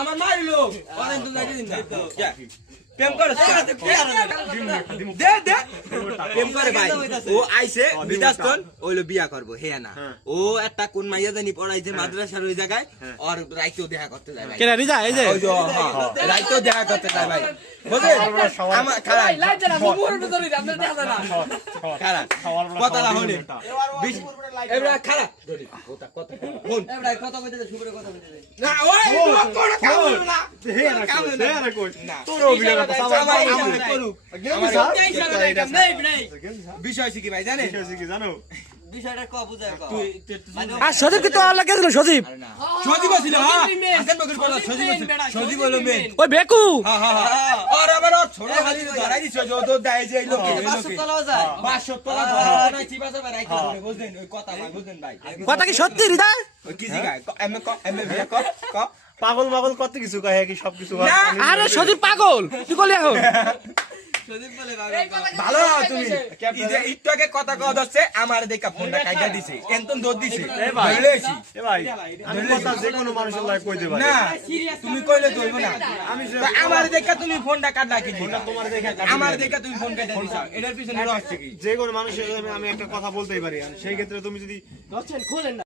আমার মারিলো অনেক তো যাই দিন না প্রেম করে দে দে প্রেম করে ভাই ও আইছে বিদাস্তন ওইলো বিয়া করব হে না ও একটা কোন মাইয়া জানি পড়াইছে মাদ্রাসার ওই জায়গায় আর রাইতেও দেখা করতে যায় ভাই কেন রিজা এই যে রাইতেও দেখা করতে যায় ভাই বুঝে আমার খারাপ লাইট না মুখের ভিতরে আপনারা দেখা যায় না খারাপ কথাটা হলে এবারে খারাপ ধরি কথা কথা কোন এবারে কথা কইতে সুবরে কথা কইতে না ওই কোন কাম হলো না হে না কাম না কই না তোর অভিনয় বিষয় কি ভাই জানে বিষয়টা ক বুঝায় ক আর সজীব কি তো আল্লাহ গেছিল সজীব সজীব ছিল হ্যাঁ হাসান বকর বলা সজীব হলো মেন ওই বেকু হ্যাঁ হ্যাঁ আর আবার ছোট খালি ধরাই দিছ যত দাই যে লোকে 500 তলা যায় 500 তলা ধরা না চিবাসা রাই করে বুঝলেন ওই কথা ভাই বুঝলেন ভাই কথা কি সত্যি রিদা ওই কি জিগায় এমএ বিয়া ক পাগল পাগল কত কিছু কয় কি সবকিছু আরে সজীব পাগল তুই কলি এখন সজীব বলে ভালো তুমি ইটটাকে কথা কও দছে আমার দেখা ফোনটা কাইটা দিছে এনতন দোদ দিছে ধরেছি এ ভাই আমি কথা যে কোনো মানুষের লাগে কই দেব না তুমি কইলে ধরব না আমি আমার দেখা তুমি ফোনটা কাটলা কি ফোনটা তোমার দেখা আমার দেখা তুমি ফোন কাইটা দিছো এটার পিছনে রহস্য কি যে কোনো মানুষের আমি একটা কথা বলতেই পারি সেই ক্ষেত্রে তুমি যদি খোলেন না